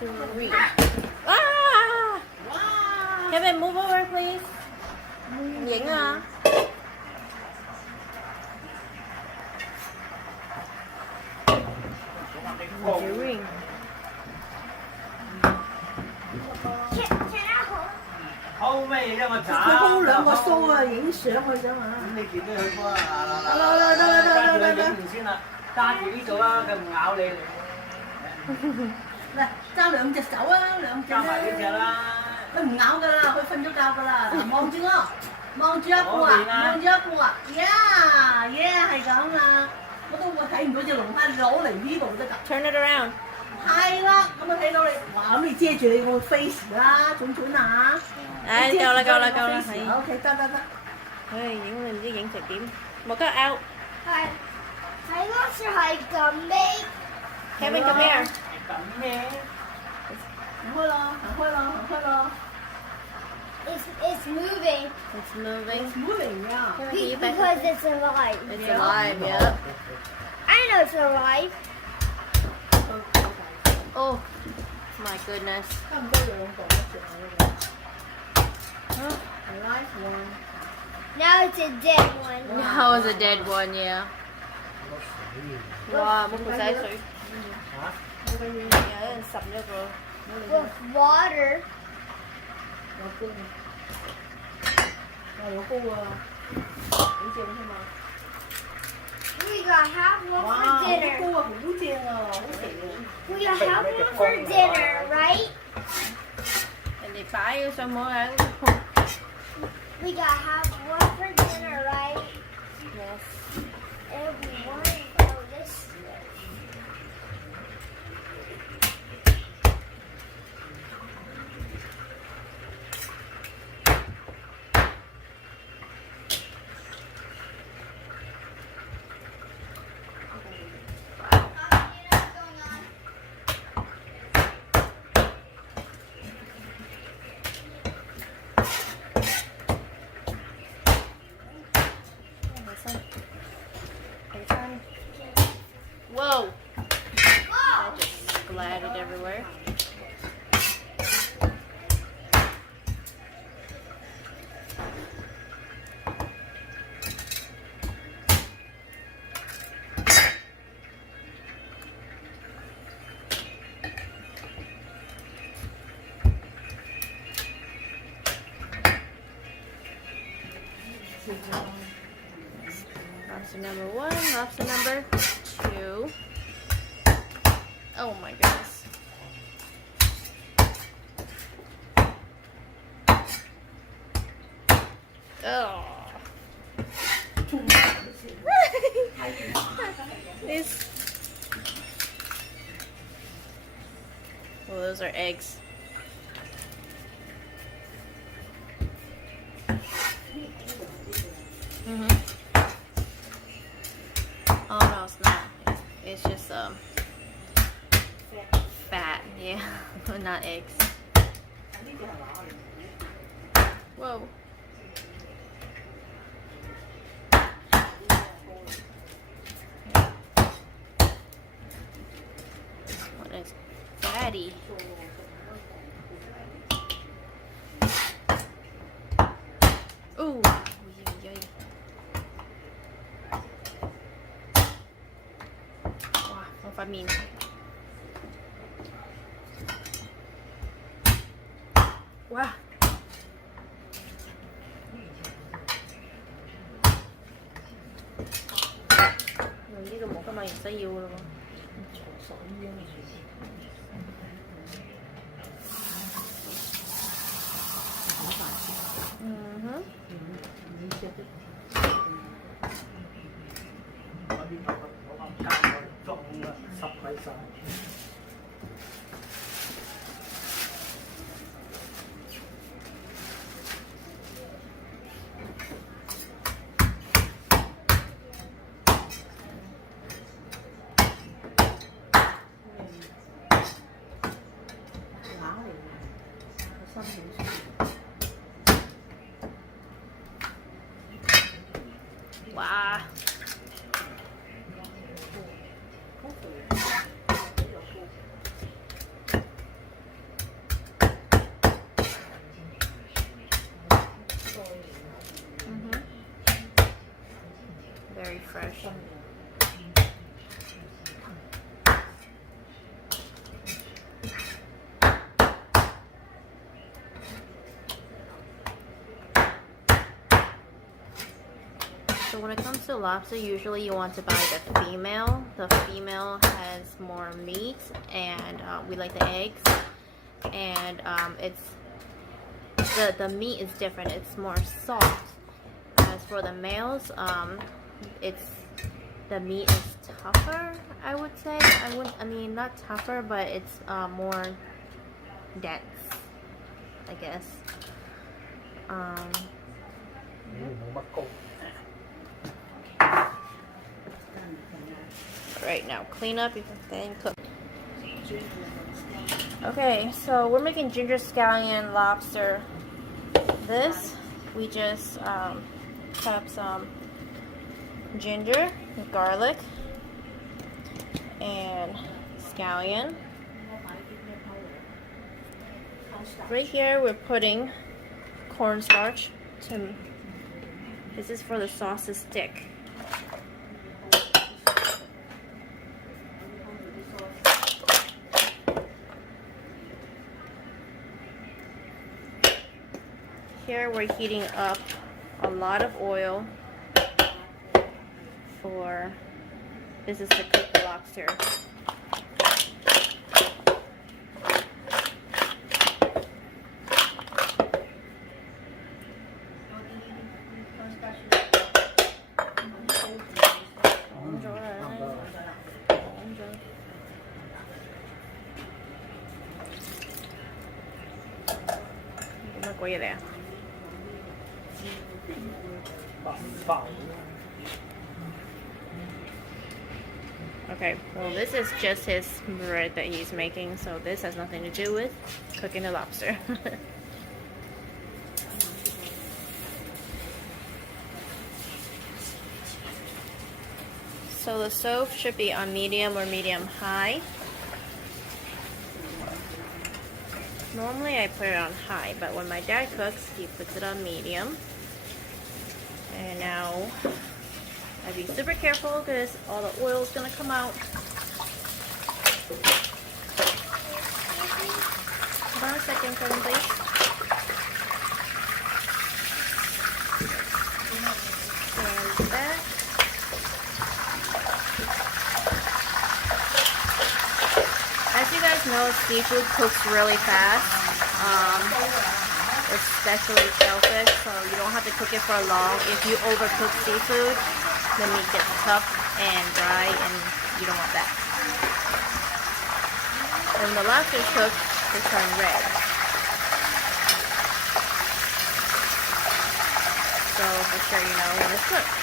3. Ah! Kevin, move over, please. Dính à? Ring. Hold 咩啫？我佢 hold 兩個須啊，影相去啫嘛。咁你自己去幫啊！得，影完先啦，揸住呢度啦，佢唔咬你。嚟揸兩隻手啊，兩隻。揸埋呢隻啦。佢唔咬㗎啦，佢瞓咗覺㗎啦。望住我，望住一步啊，望住一步啊，yeah 係咁啊！我都會睇唔到隻龍蝦，攞嚟呢度得㗎。Turn it around. 係啦，咁啊睇到你，哇！咁你遮住你個 face 啦，準啊！唉，夠啦。OK，得。唉，影你唔知影成點，冇得 out。係lobster係咁咩 Kevin, come here. 咁咩？行開咯。？It's moving It's moving. It's moving, yeah. Kevin, can you back because up? it's alive. It's alive, yeah. I know it's alive. Oh, my goodness. 差唔多兩個一隻啊，live one. Now it's a dead one. That was a dead one, yeah. 哇，冇潑晒水。有人滲咗個。With water. 有煲啊，幾正啫嘛。We got half one 哇， for 好 dinner. 煲啊，好正啊，好食啊。We got half one for dinner, right? 人哋擺咗上網喺。We got half one for dinner, right? Yes. Everyone, oh, this. Whoa! That just splattered everywhere. Lobster number 1, lobster number 2. Oh my goodness. Oh. This. Well, those are eggs. Oh no, it's not. It's just fat. Yeah, not eggs. Whoa. What is fatty? Ooh. Wow, what I mean. Wow. Rồi với một cái mày sẽ yêu luôn. Wow. So when it comes to lobster, usually you want to buy the female. The female has more meat, and we like the eggs. And it's the meat is different. It's more soft. As for the males, it's the meat is tougher. I would say. I mean not tougher, but it's more dense, I guess. Right now, clean up, then cook. Okay, so we're making ginger scallion lobster. This, we just have some ginger, garlic, and scallion. Right here, we're putting cornstarch. This is for the sauce to stick. Here we're heating up a lot of oil for, this is to cook the lobster. Okay, well this is just his bread that he's making, so this has nothing to do with cooking the lobster. So the stove should be on medium or medium high. Normally I put it on high, but when my dad cooks, he puts it on medium. And now I'd be super careful because all the oil is gonna come out. Hold on a second, Kevin, please. And that. As you guys know, seafood cooks really fast, especially shellfish, so you don't have to cook it for long. If you overcook seafood, the meat gets tough and dry, and you don't want that. When the lobster is cooked, they turn red. So for sure you know when it's cooked.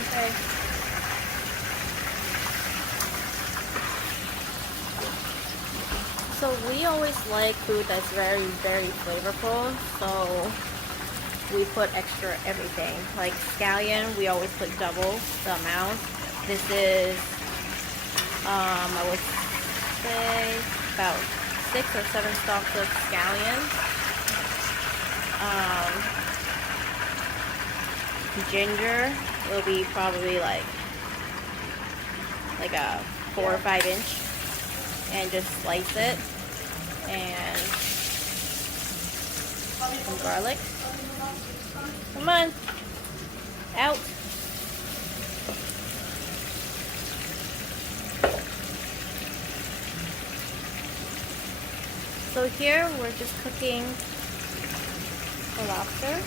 Okay. So we always like food that's very, very flavorful, so we put extra everything. Like scallion, we always put double the amount. This is, I would say about 6 or 7 stalks of scallion. Ginger will be probably like a 4 or 5 inch, and just slice it, and some garlic. Come on, out. So here we're just cooking the lobster.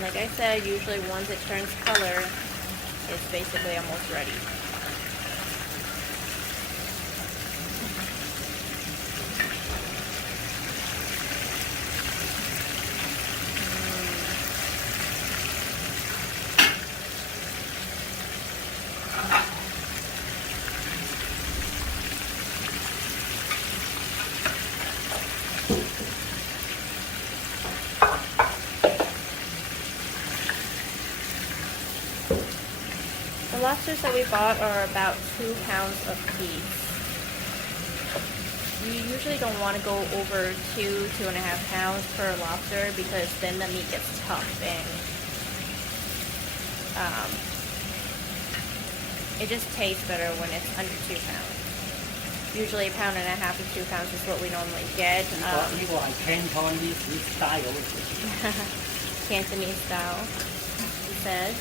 Like I said, usually once it turns color, it's basically almost ready. lobsters that we bought are about 2 pounds a piece. You usually don't want to go over 2.5 pounds per lobster because then the meat gets tough and it just tastes better when it's under 2 pounds. Usually 1.5 pounds to 2 pounds is what we normally get. 呢個係 Cantonese style Cantonese style, he says.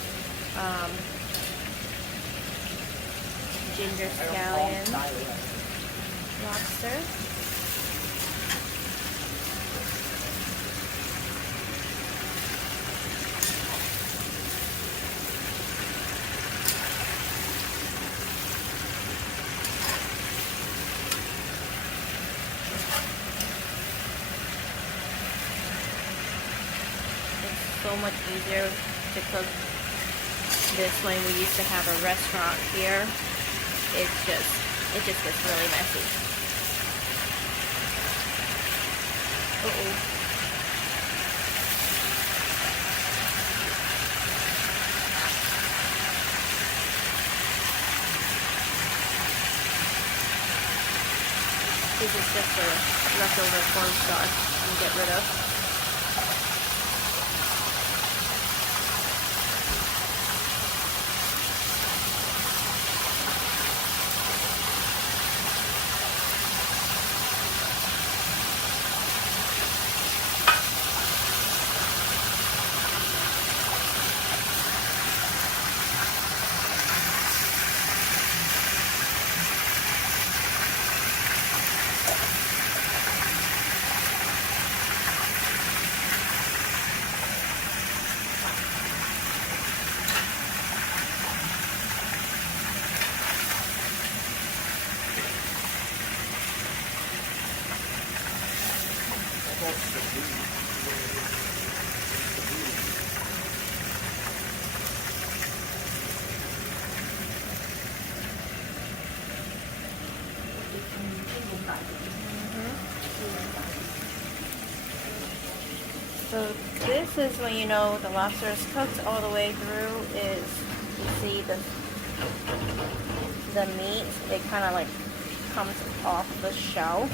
Ginger scallion lobster. So much easier to cook this when we used to have a restaurant here. It just gets really messy. Uh-oh. This is just the leftover cornstarch you get rid of. So this is when you know the lobster is cooked all the way through. Is you see the meat, it kind of like comes off the shell.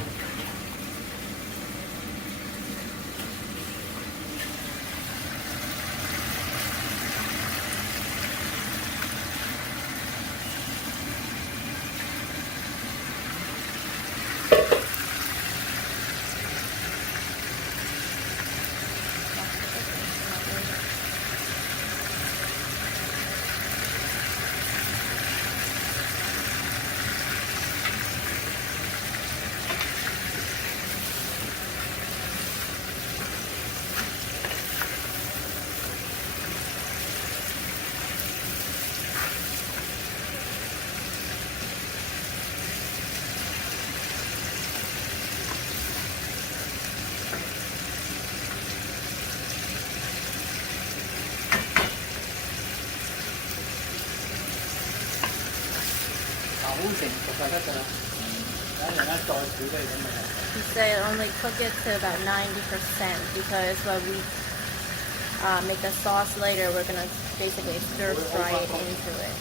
He said only cook it to about 90% because when we make the sauce later, we're gonna basically stir fry it into it.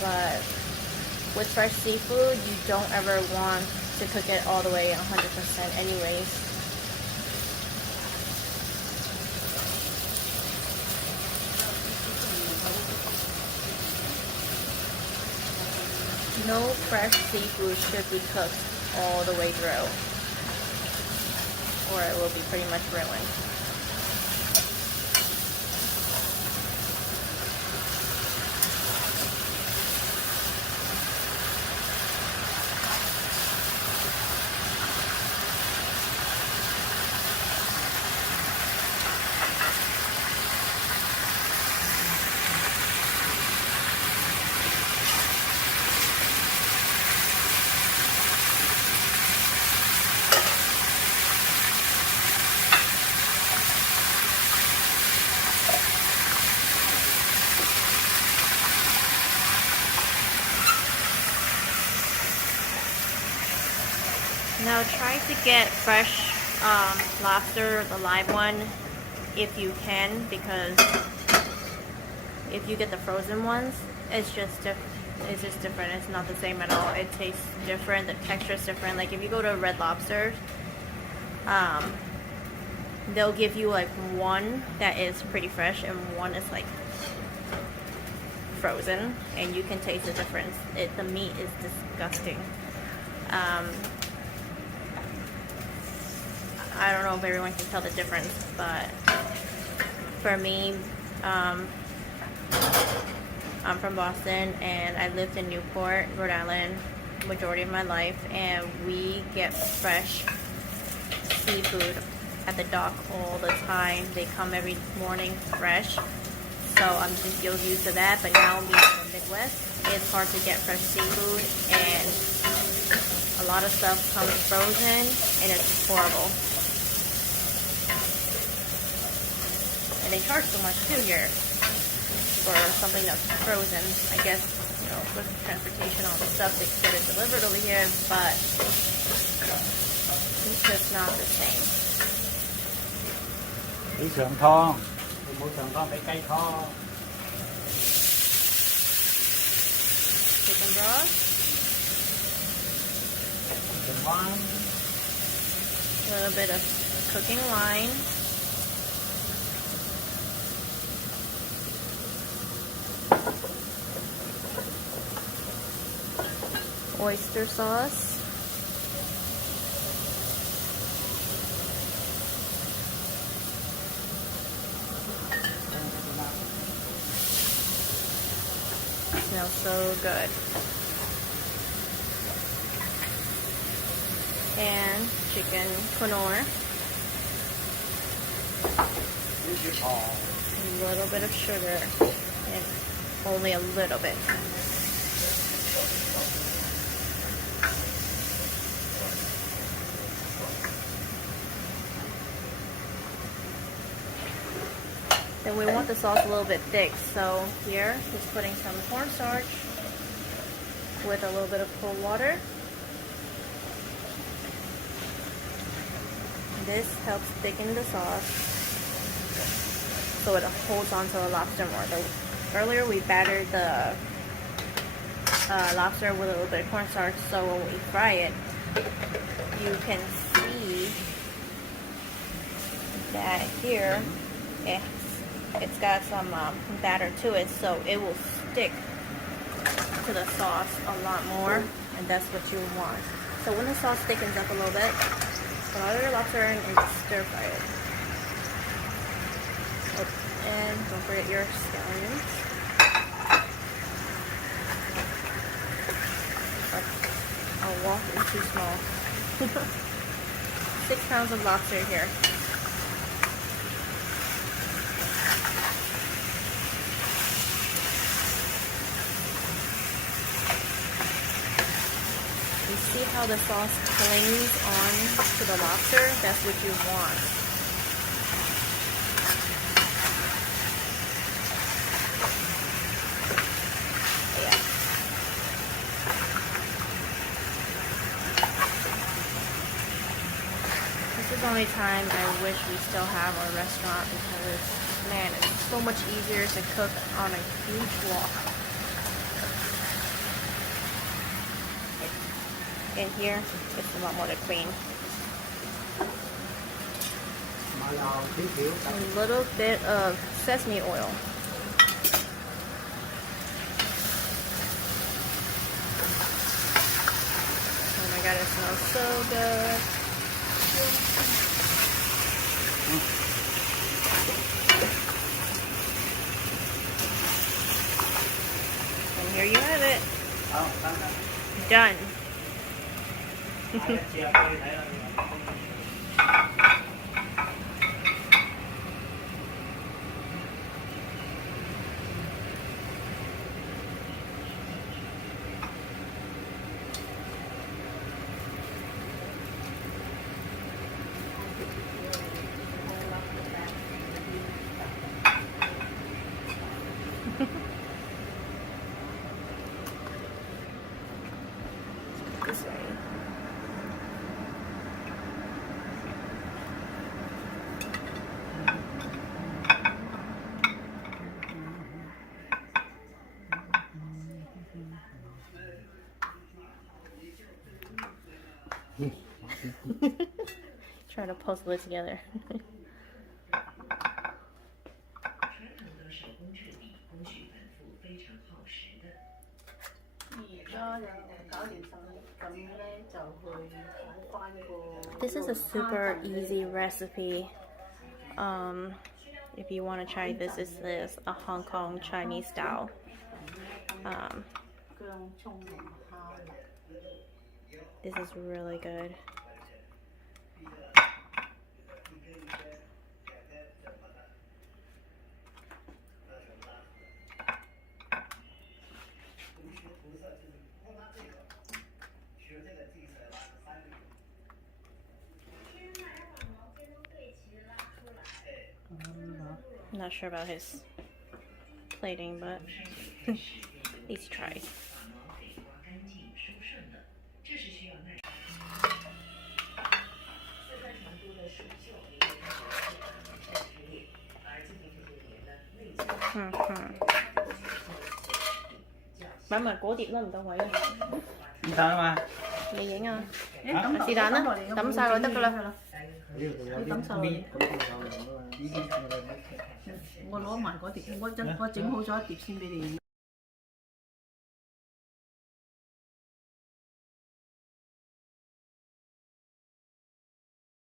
But with fresh seafood, you don't ever want to cook it all the way 100% anyways. No fresh seafood should be cooked all the way through, or it will be pretty much ruined. Now try to get fresh lobster, the live one, if you can, because if you get the frozen ones, it's just different. It's not the same at all. It tastes different. The texture is different. Like if you go to Red Lobster, they'll give you like one that is pretty fresh and one is like frozen, and you can taste the difference. The meat is disgusting. I don't know if everyone can tell the difference, but for me, I'm from Boston and I lived in Newport, Rhode Island, majority of my life, and we get fresh seafood at the dock all the time. They come every morning fresh, so I'm just used to that. But now being in the Midwest, it's hard to get fresh seafood, and a lot of stuff comes frozen and it's horrible. And they charge so much too here for something that's frozen. I guess, you know, with transportation, all the stuff, they get it delivered over here, but it's just not the same. 俾上湯，你冇上湯俾雞湯。 Chicken broth, Chicken wine. a little bit of cooking wine, oyster sauce, smells so good, and chicken knorr, a little bit of sugar, and only a little bit. Then we want the sauce a little bit thick, so here he's putting some cornstarch with a little bit of cold water. This helps thicken the sauce so it holds onto the lobster more. Earlier we battered the lobster with a little bit of cornstarch, so when we fry it, you can see that here it's got some batter to it, so it will stick to the sauce a lot more, and that's what you want. So when the sauce thickens up a little bit, put all your lobster in and stir fry it. Oh, and don't forget your scallions. Our wok is too small. 6 pounds of lobster here. You see how the sauce clings on to the lobster? That's what you want. Yeah. This is the only time I wish we still have our restaurant, because, man, it's so much easier to cook on a huge wok. In here, it's a lot more to clean. A little bit of sesame oil. Oh my god, it smells so good. And here you have it. Done. This way. Try to puzzle it together. 而家又搞掂晒，咁咧就去睇翻個。This is a super easy recipe. If you want to try this, is this a Hong Kong Chinese style? 薑葱龍蝦。 This is really good. I'm not sure about his plating, but easy try. Mà嗰碟都唔到位啊！唔得啊嘛？你影啊？誒是但啦，抌晒佢得噶啦。呢度有啲邊咁有用啊嘛？呢啲我攞埋嗰碟，我整好咗一碟先俾你。